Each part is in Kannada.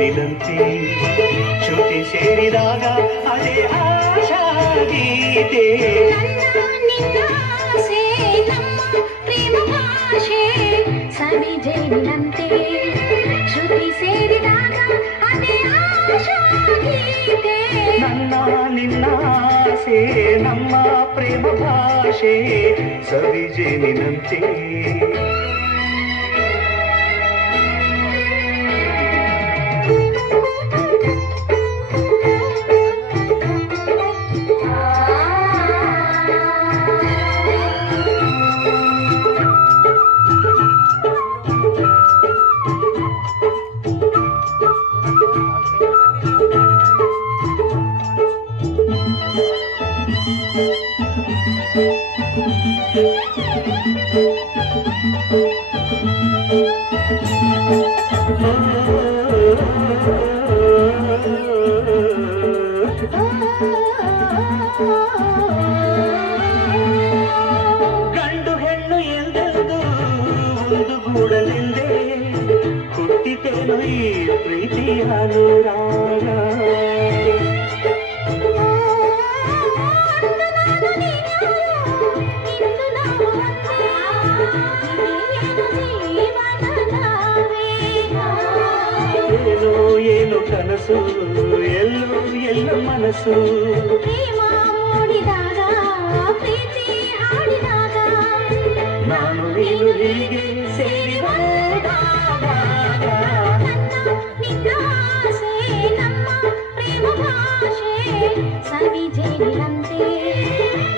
ಜೇನಿನಂತೆ ಶ್ರುತಿ ಸೇರಿದಾಗ ಅದೇ ಆಶಾ ಗೀತೆ. ಪ್ರೇಮ ಭಾಷೆ ಸವಿ ಜೇನಿನಂತೆ ಶ್ರುತಿ ಸೇರಿದಾಗ ಅದೇ ಆಶಾ ಗೀತೆ. ನನ್ನ ನಿನ್ನ ಆಸೆ ನಮ್ಮ ಪ್ರೇಮ ಭಾಷೆ ಸವಿ ಜೇನಿನಂತೆ. ಗಂಡು ಹೆಣ್ಣು ಎಂದೆಂದು ಒಂದು ಗೂಡಲೆಂದೇ ಹುಟ್ಟಿತೇನು ಈ ಪ್ರೀತಿಯ ಅನುರಾಗ. ಏನೋ ಏನು ಕನಸು ಎಲ್ಲೋ ಎಲ್ಲ ಮನಸ್ಸು ಪ್ರೇಮ ಮೂಡಿದಾಗ ಪ್ರೀತಿ ಹಾಡಿದಾಗ ನಾನು ನೀನು ಹೀಗೆ ಸೇರಿ ಹೋದಾಗ. ನಿನ್ನ ಆಸೆ ನಮ್ಮ ಪ್ರೇಮ ಭಾಷೆ ಸವಿ ಜೇನಿನಂತೆ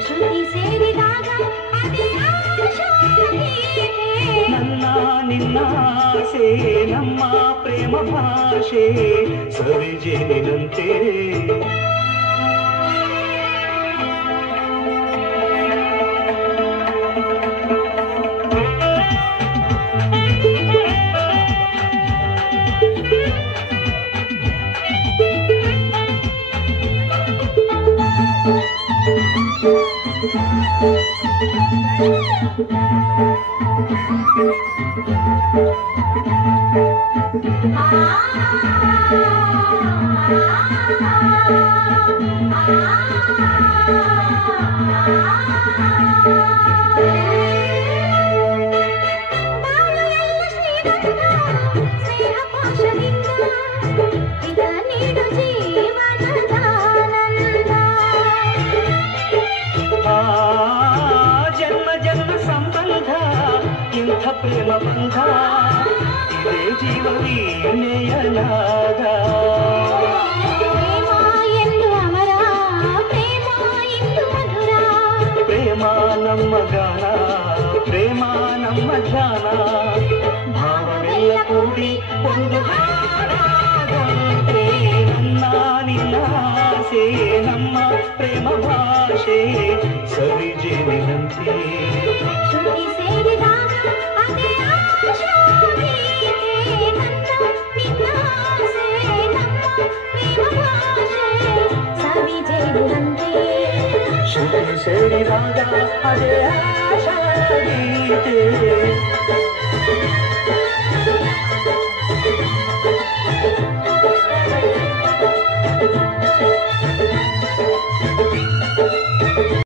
ಶ್ರುತಿ ಸೇರಿದಾಗ ಅದೇ ಆಶಾ ಗೀತೆ. ನನ್ನ ನಿನ್ನ ಆಸೆ ನಮ್ಮ ಪ್ರೇಮ ಭಾಷೆ ಸವಿ ಜೇನಿನಂತೆ. ಜನ್ಮ ಜನ್ಮ ಸಂಬಂಧ ಇಂಥ ಪ್ರೇಮ ಬಂಧ ಇದೇ ಜೀವ ವೀಣೆಯನಾದ. ಪ್ರೇಮ ಎಂದು ಅಮರ ಪ್ರೇಮ ಎಂದು ಮಧುರ ಪ್ರೇಮ ನಮ್ಮ ಗಾನ ಪ್ರೇಮ ನಮ್ಮ ಧ್ಯಾನ ಭಾವನೆಲ್ಲ ಕೂಡಿ ಒಂದು ಹಾಡಾದಂತೆ. ನನ್ನ ನಿನ್ನ ಆಸೆ ನಮ್ಮ ಪ್ರೇಮ ಭಾಷೆ ಸವಿ ಜೇನಿನಂತೆ ಶ್ರುತಿ ಸೇರಿದಾಗ ಅದೇ ಆಶಾ ಗೀತೆ. ನನ್ನ ನಿನ್ನ ಆಸೆ ನಮ್ಮ ಪ್ರೇಮ ಭಾಷೆ ಸವಿ ಜೇನಿನಂತೆ ಶ್ರುತಿ ಸೇರಿದಾಗ ಅದೇ ಆಶಾ ಗೀತೆ.